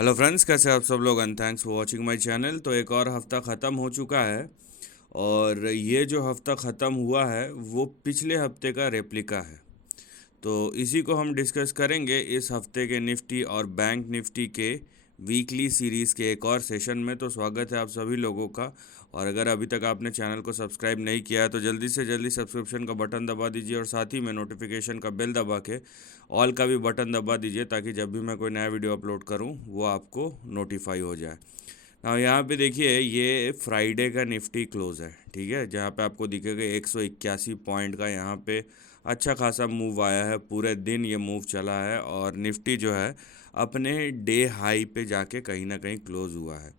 Hello friends, कैसे आप सब लोग? And thanks for watching my channel. तो एक और हफ्ता ख़त्म हो चुका है और ये जो हफ्ता ख़त्म हुआ है वो पिछले हफ्ते का रेप्लिका है। तो इसी को हम डिस्कस करेंगे इस हफ्ते के निफ्टी और बैंक निफ्टी के वीकली सीरीज़ के एक और सेशन में। तो स्वागत है आप सभी लोगों का। और अगर अभी तक आपने चैनल को सब्सक्राइब नहीं किया है तो जल्दी से जल्दी सब्सक्रिप्शन का बटन दबा दीजिए और साथ ही में नोटिफिकेशन का बेल दबा के ऑल का भी बटन दबा दीजिए ताकि जब भी मैं कोई नया वीडियो अपलोड करूं वो आपको नोटिफाई हो जाए। ना यहाँ पे देखिए, ये फ्राइडे का निफ्टी क्लोज है, ठीक है, जहाँ पे आपको दिखेगा 181 पॉइंट का यहाँ पे अच्छा खासा मूव आया है। पूरे दिन ये मूव चला है और निफ्टी जो है अपने डे हाई पे जाके कहीं ना कहीं क्लोज हुआ है।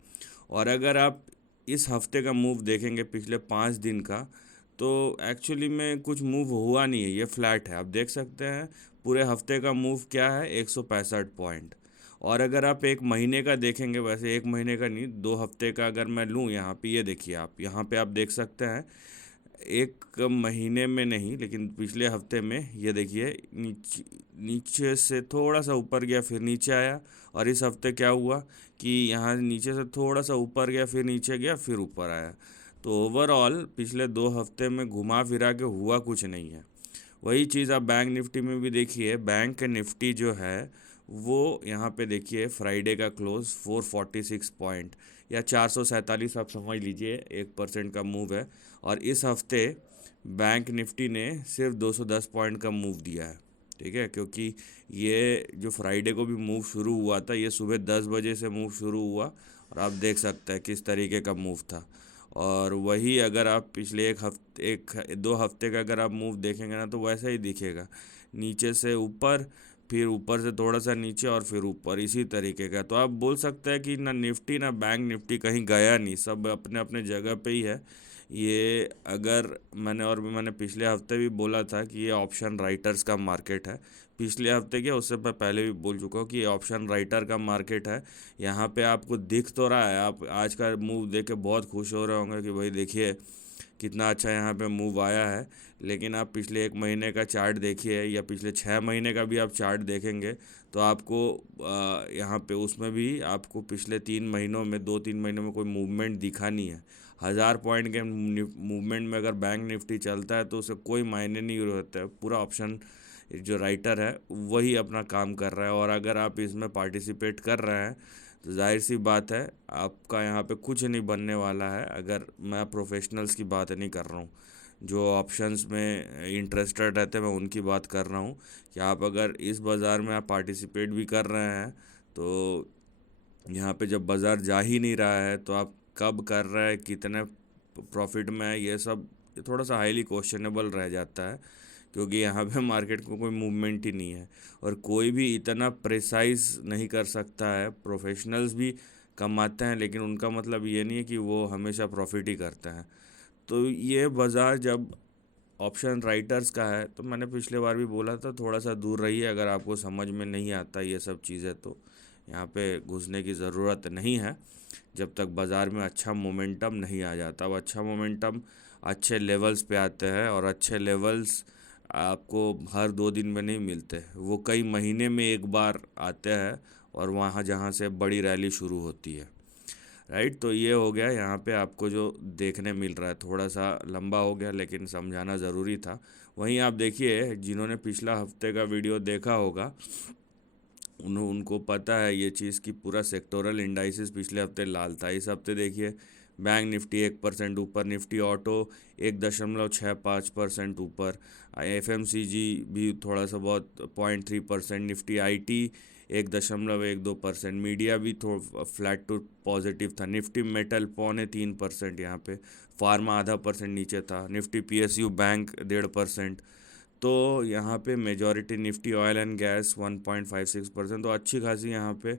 और अगर आप इस हफ्ते का मूव देखेंगे पिछले 5 दिन का, तो एक्चुअली में कुछ मूव हुआ नहीं है, ये फ्लैट है। आप देख सकते हैं पूरे हफ्ते का मूव क्या है, 165 पॉइंट। और अगर आप एक महीने का देखेंगे, वैसे एक महीने का नहीं, 2 हफ्ते का अगर मैं लूँ, यहाँ पे ये देखिए, आप यहाँ पे आप देख सकते हैं एक महीने में नहीं लेकिन पिछले हफ्ते में ये देखिए, नीचे नीचे से थोड़ा सा ऊपर गया फिर नीचे आया। और इस हफ्ते क्या हुआ कि यहाँ नीचे से थोड़ा सा ऊपर गया फिर नीचे गया फिर ऊपर आया। तो ओवरऑल पिछले 2 हफ्ते में घुमा फिरा के हुआ कुछ नहीं है। वही चीज़ आप बैंक निफ्टी में भी देखिए। बैंक निफ्टी जो है वो यहाँ पे देखिए, फ्राइडे का क्लोज 446 पॉइंट या 447 आप समझ लीजिए, 1% का मूव है। और इस हफ्ते बैंक निफ्टी ने सिर्फ 210 पॉइंट का मूव दिया है, ठीक है, क्योंकि ये जो फ्राइडे को भी मूव शुरू हुआ था, ये सुबह 10 बजे से मूव शुरू हुआ और आप देख सकते हैं किस तरीके का मूव था। और वही अगर आप पिछले एक 2 हफ्ते का अगर आप मूव देखेंगे ना, तो वैसा ही दिखेगा, नीचे से ऊपर, फिर ऊपर से थोड़ा सा नीचे और फिर ऊपर, इसी तरीके का। तो आप बोल सकते हैं कि ना निफ्टी ना बैंक निफ्टी कहीं गया नहीं, सब अपने अपने जगह पे ही है। ये अगर मैंने पिछले हफ्ते भी बोला था कि ये ऑप्शन राइटर्स का मार्केट है। पिछले हफ्ते क्या, उससे मैं पहले भी बोल चुका हूँ कि ये ऑप्शन राइटर का मार्केट है। यहाँ पे आपको दिख तो रहा है, आप आज का मूव देख के बहुत खुश हो रहे होंगे कि भाई देखिए कितना अच्छा यहाँ पे मूव आया है। लेकिन आप पिछले एक महीने का चार्ट देखिए या पिछले 6 महीने का भी आप चार्ट देखेंगे तो आपको यहाँ पे उसमें भी आपको पिछले 3 महीनों में, 2-3 महीनों में कोई मूवमेंट दिखा नहीं है। 1000 पॉइंट के मूवमेंट में अगर बैंक निफ्टी चलता है तो उसे कोई मायने नहीं रहता है। पूरा ऑप्शन जो राइटर है वही अपना काम कर रहा है। और अगर आप इसमें पार्टिसिपेट कर रहे हैं तो जाहिर सी बात है आपका यहाँ पे कुछ नहीं बनने वाला है। अगर मैं प्रोफेशनल्स की बात नहीं कर रहा हूँ, जो ऑप्शंस में इंटरेस्टेड रहते हैं, मैं उनकी बात कर रहा हूँ कि आप अगर इस बाज़ार में आप पार्टिसिपेट भी कर रहे हैं तो यहाँ पे जब बाज़ार जा ही नहीं रहा है तो आप कब कर रहे हैं, कितने प्रॉफिट में है, ये सब थोड़ा सा हाईली क्वेश्चनेबल रह जाता है। क्योंकि यहाँ पे मार्केट को कोई मूवमेंट ही नहीं है और कोई भी इतना प्रिसाइज नहीं कर सकता है। प्रोफेशनल्स भी कमाते हैं लेकिन उनका मतलब ये नहीं है कि वो हमेशा प्रॉफिट ही करते हैं। तो ये बाज़ार जब ऑप्शन राइटर्स का है, तो मैंने पिछले बार भी बोला था थोड़ा सा दूर रहिए। अगर आपको समझ में नहीं आता ये सब चीज़ें तो यहाँ पे घुसने की ज़रूरत नहीं है जब तक बाज़ार में अच्छा मोमेंटम नहीं आ जाता। अब अच्छा मोमेंटम अच्छे लेवल्स पे आते हैं और अच्छे लेवल्स आपको हर 2 दिन में नहीं मिलते, वो कई महीने में एक बार आते हैं और वहाँ जहाँ से बड़ी रैली शुरू होती है। राइट, तो ये हो गया यहाँ पे आपको जो देखने मिल रहा है। थोड़ा सा लंबा हो गया लेकिन समझाना ज़रूरी था। वहीं आप देखिए, जिन्होंने पिछला हफ्ते का वीडियो देखा होगा उनको पता है ये चीज़ कि पूरा सेक्टोरल इंडाइसिस पिछले हफ्ते लाल था। इस हफ्ते देखिए, बैंक निफ्टी 1% ऊपर, निफ्टी ऑटो 1.65% ऊपर, एफएमसीजी भी थोड़ा सा बहुत 0.3%, निफ्टी आईटी 1.12%, मीडिया भी थोड़ा फ्लैट टू पॉजिटिव था, निफ्टी मेटल 2.75% यहाँ पे, फार्मा ½ % नीचे था, निफ्टी पीएसयू बैंक 1.5%। तो यहाँ पे majority Nifty oil and gas 1.56%। तो अच्छी खासी यहाँ पे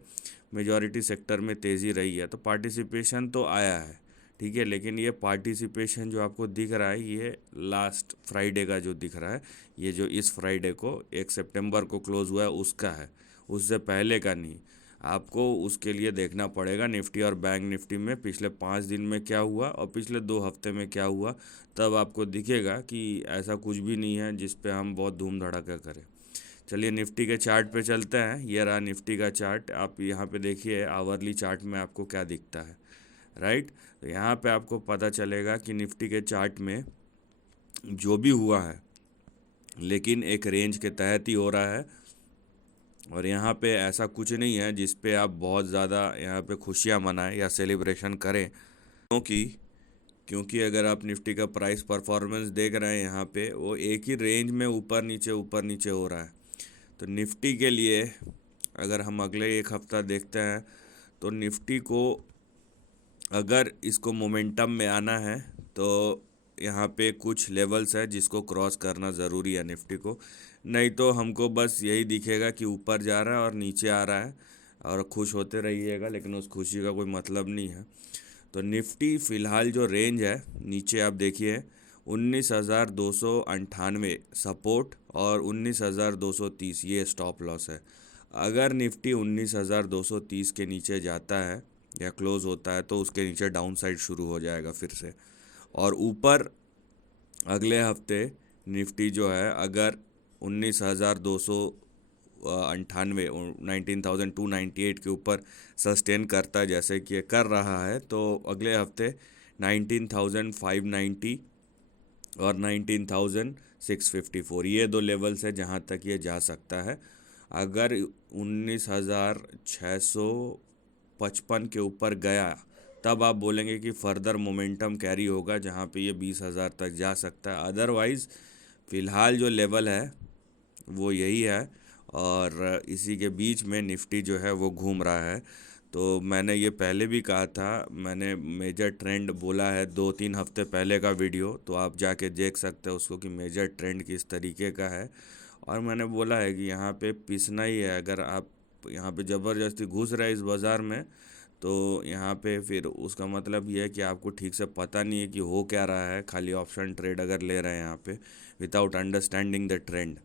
मेजॉरिटी सेक्टर में तेज़ी रही है। तो पार्टिसिपेशन तो आया है, ठीक है, लेकिन ये पार्टिसिपेशन जो आपको दिख रहा है ये लास्ट फ्राइडे का जो दिख रहा है, ये जो इस फ्राइडे को 1 सितंबर को क्लोज़ हुआ है उसका है, उससे पहले का नहीं। आपको उसके लिए देखना पड़ेगा निफ्टी और बैंक निफ्टी में पिछले 5 दिन में क्या हुआ और पिछले 2 हफ्ते में क्या हुआ। तब आपको दिखेगा कि ऐसा कुछ भी नहीं है जिस पे हम बहुत धूम धड़ाका करें। चलिए निफ्टी के चार्ट पे चलते हैं। ये रहा निफ्टी का चार्ट। आप यहाँ पे देखिए आवरली चार्ट में आपको क्या दिखता है, राइट। तो यहाँ पे आपको पता चलेगा कि निफ्टी के चार्ट में जो भी हुआ है लेकिन एक रेंज के तहत ही हो रहा है, और यहाँ पे ऐसा कुछ नहीं है जिस पे आप बहुत ज़्यादा यहाँ पे खुशियाँ मनाएं या सेलिब्रेशन करें, क्योंकि अगर आप निफ्टी का प्राइस परफॉर्मेंस देख रहे हैं यहाँ पे वो एक ही रेंज में ऊपर नीचे हो रहा है। तो निफ्टी के लिए अगर हम अगले एक हफ्ता देखते हैं तो निफ्टी को अगर इसको मोमेंटम में आना है तो यहाँ पे कुछ लेवल्स है जिसको क्रॉस करना ज़रूरी है निफ्टी को, नहीं तो हमको बस यही दिखेगा कि ऊपर जा रहा है और नीचे आ रहा है और खुश होते रहिएगा, लेकिन उस खुशी का कोई मतलब नहीं है। तो निफ्टी फ़िलहाल जो रेंज है नीचे आप देखिए 19,298 सपोर्ट और 19,230 ये स्टॉप लॉस है। अगर निफ्टी 19,230 के नीचे जाता है या क्लोज़ होता है तो उसके नीचे डाउन साइड शुरू हो जाएगा फिर से, और ऊपर अगले हफ्ते निफ्टी जो है अगर 19,298 19,298 के ऊपर सस्टेन करता है जैसे कि ये कर रहा है, तो अगले हफ्ते 19,590 और 19,654 ये दो लेवल्स है जहाँ तक ये जा सकता है। अगर 19,655 के ऊपर गया तब आप बोलेंगे कि फर्दर मोमेंटम कैरी होगा जहाँ पे ये 20,000 तक जा सकता है। अदरवाइज़ फ़िलहाल जो लेवल है वो यही है, और इसी के बीच में निफ्टी जो है वो घूम रहा है। तो मैंने ये पहले भी कहा था, मैंने मेजर ट्रेंड बोला है 2-3 हफ्ते पहले का वीडियो, तो आप जाके देख सकते हैं उसको कि मेजर ट्रेंड किस तरीके का है। और मैंने बोला है कि यहाँ पे पिसना ही है। अगर आप यहाँ पे ज़बरदस्ती घुस रहे इस बाज़ार में तो यहाँ पे फिर उसका मतलब ये है कि आपको ठीक से पता नहीं है कि हो क्या रहा है, खाली ऑप्शन ट्रेड अगर ले रहे हैं यहाँ पे विदाउट अंडरस्टैंडिंग द ट्रेंड।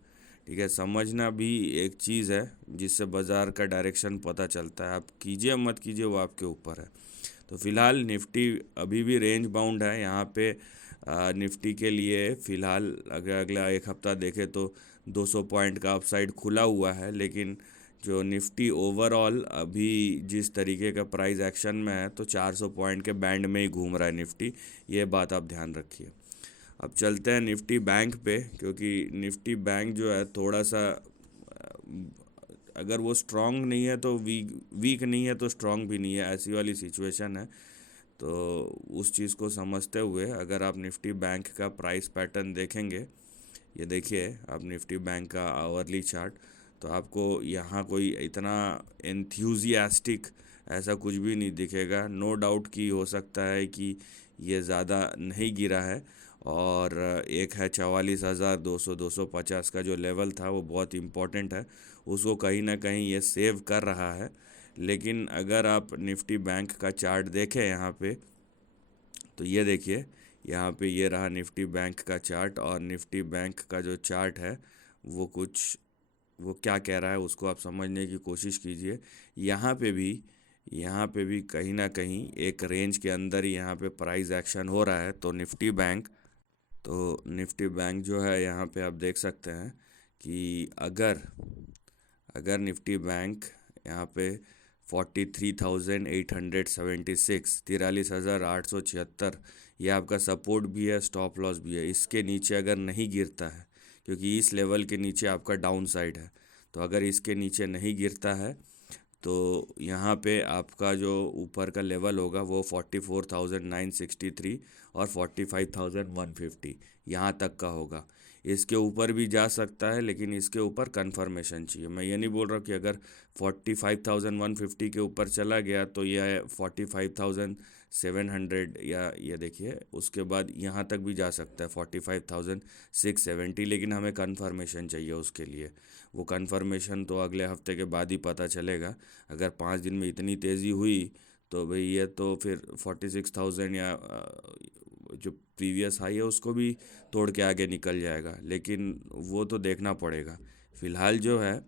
ठीक है, समझना भी एक चीज़ है जिससे बाज़ार का डायरेक्शन पता चलता है। आप कीजिए मत कीजिए वो आपके ऊपर है। तो फ़िलहाल निफ्टी अभी भी रेंज बाउंड है यहाँ पे। निफ्टी के लिए फ़िलहाल अगर अगला एक हफ़्ता देखें तो 200 पॉइंट का अपसाइड खुला हुआ है, लेकिन जो निफ्टी ओवरऑल अभी जिस तरीके का प्राइस एक्शन में है तो 400 पॉइंट के बैंड में ही घूम रहा है निफ्टी, ये बात आप ध्यान रखिए। अब चलते हैं निफ्टी बैंक पे, क्योंकि निफ्टी बैंक जो है थोड़ा सा अगर वो स्ट्रांग नहीं है तो वीक नहीं है तो स्ट्रांग भी नहीं है, ऐसी वाली सिचुएशन है। तो उस चीज़ को समझते हुए अगर आप निफ्टी बैंक का प्राइस पैटर्न देखेंगे, ये देखिए आप निफ्टी बैंक का आवरली चार्ट, तो आपको यहाँ कोई इतना एंथ्यूजियास्टिक ऐसा कुछ भी नहीं दिखेगा। नो डाउट कि हो सकता है कि ये ज़्यादा नहीं गिरा है, और एक है 44,200 250 का जो लेवल था वो बहुत इम्पोर्टेंट है, उसको कहीं ना कहीं ये सेव कर रहा है। लेकिन अगर आप निफ्टी बैंक का चार्ट देखें यहाँ पे, तो ये देखिए यहाँ पे ये रहा निफ्टी बैंक का चार्ट, और निफ्टी बैंक का जो चार्ट है वो क्या कह रहा है उसको आप समझने की कोशिश कीजिए। यहाँ पे भी कहीं ना कहीं एक रेंज के अंदर ही यहाँ पे प्राइस एक्शन हो रहा है। तो निफ्टी बैंक जो है यहाँ पे आप देख सकते हैं कि अगर अगर निफ्टी बैंक यहाँ पे 43,876 43,876 ये आपका सपोर्ट भी है, स्टॉप लॉस भी है। इसके नीचे अगर नहीं गिरता है, क्योंकि इस लेवल के नीचे आपका डाउन साइड है, तो अगर इसके नीचे नहीं गिरता है तो यहाँ पे आपका जो ऊपर का लेवल होगा वो 44,963 और 45,150 यहाँ तक का होगा। इसके ऊपर भी जा सकता है, लेकिन इसके ऊपर कंफर्मेशन चाहिए। मैं ये नहीं बोल रहा कि अगर 45,150 के ऊपर चला गया तो यह 45,700 या ये देखिए उसके बाद यहाँ तक भी जा सकता है 45,670, लेकिन हमें कंफर्मेशन चाहिए उसके लिए। वो कंफर्मेशन तो अगले हफ्ते के बाद ही पता चलेगा। अगर 5 दिन में इतनी तेज़ी हुई तो भाई ये तो फिर 46,000 या जो प्रीवियस हाई है उसको भी तोड़ के आगे निकल जाएगा, लेकिन वो तो देखना पड़ेगा। फ़िलहाल जो है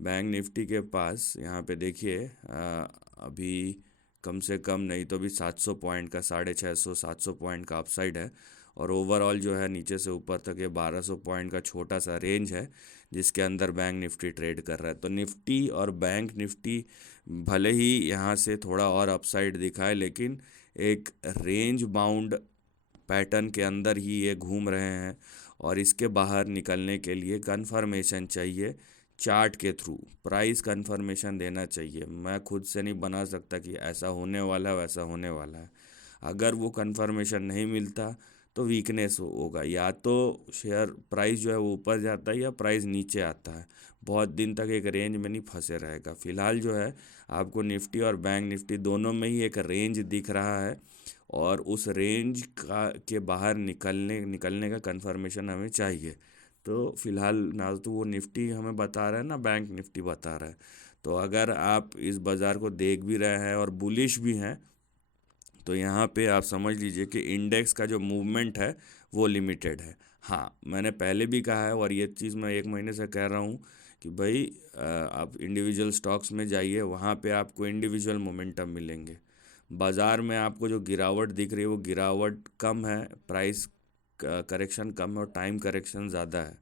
बैंक निफ्टी के पास यहाँ पे देखिए अभी कम से कम नहीं तो भी 700 पॉइंट का 650 700 पॉइंट का अपसाइड है, और ओवरऑल जो है नीचे से ऊपर तक ये 1200 पॉइंट का छोटा सा रेंज है जिसके अंदर बैंक निफ्टी ट्रेड कर रहा है। तो निफ्टी और बैंक निफ्टी भले ही यहाँ से थोड़ा और अपसाइड दिखाए, लेकिन एक रेंज बाउंड पैटर्न के अंदर ही ये घूम रहे हैं और इसके बाहर निकलने के लिए कंफर्मेशन चाहिए। चार्ट के थ्रू प्राइस कंफर्मेशन देना चाहिए। मैं खुद से नहीं बना सकता कि ऐसा होने वाला है वैसा होने वाला है। अगर वो कंफर्मेशन नहीं मिलता तो वीकनेस होगा, या तो शेयर प्राइस जो है वो ऊपर जाता है या प्राइस नीचे आता है। बहुत दिन तक एक रेंज में नहीं फंसे रहेगा। फिलहाल जो है आपको निफ्टी और बैंक निफ्टी दोनों में ही एक रेंज दिख रहा है और उस रेंज का के बाहर निकलने का कंफर्मेशन हमें चाहिए। तो फिलहाल ना तो वो निफ्टी हमें बता रहा है ना बैंक निफ्टी बता रहा है। तो अगर आप इस बाज़ार को देख भी रहे हैं और बुलिश भी हैं तो यहाँ पे आप समझ लीजिए कि इंडेक्स का जो मूवमेंट है वो लिमिटेड है। हाँ, मैंने पहले भी कहा है और ये चीज़ मैं 1 महीने से कह रहा हूँ कि भाई आप इंडिविजुअल स्टॉक्स में जाइए, वहाँ पे आपको इंडिविजुअल मोमेंटम मिलेंगे। बाज़ार में आपको जो गिरावट दिख रही है वो गिरावट कम है, प्राइस करेक्शन कम है और टाइम करेक्शन ज़्यादा है,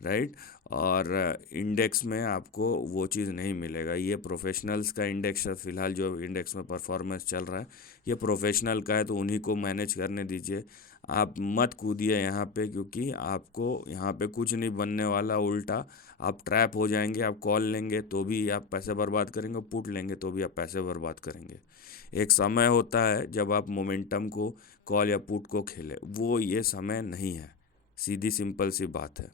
राइट। और इंडेक्स में आपको वो चीज़ नहीं मिलेगा। ये प्रोफेशनल्स का इंडेक्स है, फिलहाल जो इंडेक्स में परफॉर्मेंस चल रहा है ये प्रोफेशनल का है, तो उन्हीं को मैनेज करने दीजिए। आप मत कूदिए यहाँ पे, क्योंकि आपको यहाँ पे कुछ नहीं बनने वाला, उल्टा आप ट्रैप हो जाएंगे। आप कॉल लेंगे तो भी आप पैसे बर्बाद करेंगे, पुट लेंगे तो भी आप पैसे बर्बाद करेंगे। एक समय होता है जब आप मोमेंटम को कॉल या पुट को खेले, वो ये समय नहीं है। सीधी सिंपल सी बात है।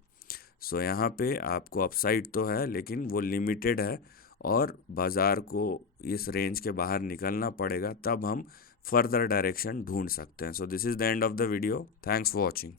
सो यहाँ पे आपको अपसाइड तो है लेकिन वो लिमिटेड है और बाज़ार को इस रेंज के बाहर निकलना पड़ेगा, तब हम फर्दर डायरेक्शन ढूंढ सकते हैं। So this is the end of the video. Thanks for watching.